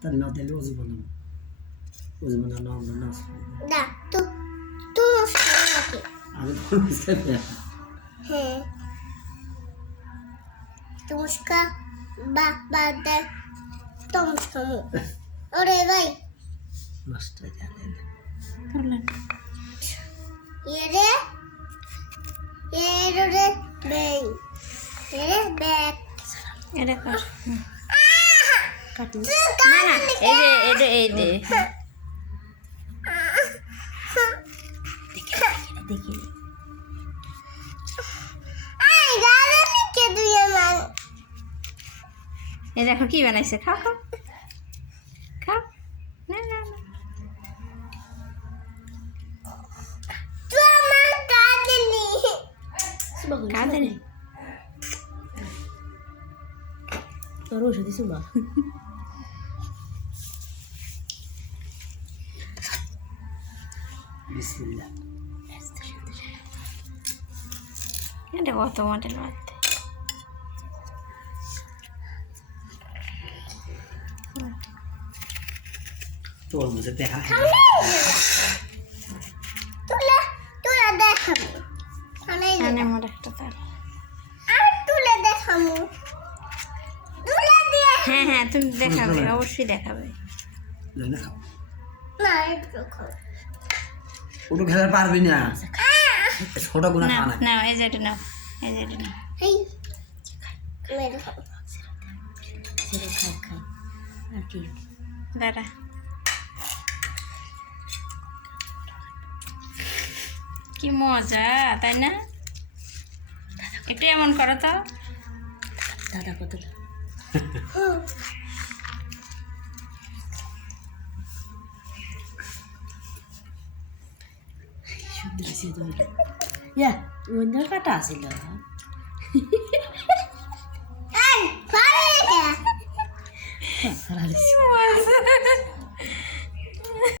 তার না দিলে ওজি বানাবো না আমরা নাচ না তো তো নাকি আমি তো বুঝতে হ্যাঁ তুমস্কা বা দে তুমস্কামু ওরে ভাই মাস্টার জানে না এরে এরে বেই এরে ব্যাক এটা কর কাটু না না এই যে দেখি আই গালে লিখে দুই আমার এই দেখো কি বানাইছে খাও খাও খাও না না না তুই আমার কাঁদলি কাঁদে নি তোর ওষুধ দিছো মা বিসমিল্লাহ এটা কত মডেল বাড়তে তোর মধ্যে দেখা তুলে তুলে দেখাবো এখানে আমার একটা তার আর তুলে দেখাবো তুলে দিয়ে হ্যাঁ হ্যাঁ তুমি দেখাবে অবশ্যই দেখাবে না খাও না দেখো ওটা খেলা পারবি না ছোট গুণা না খানা না এই যে এটা নাও এই যে এটা নাও হেই মেরে খাও ছেড়ে খাই আর কি দাঁড়া কি মজা তাই না একটু এমন করো তো দাদা কত সুন্দর হয়েছে তুমি ইয়া অন্য কাটা আছিল এই পারে খারাপ কি মজা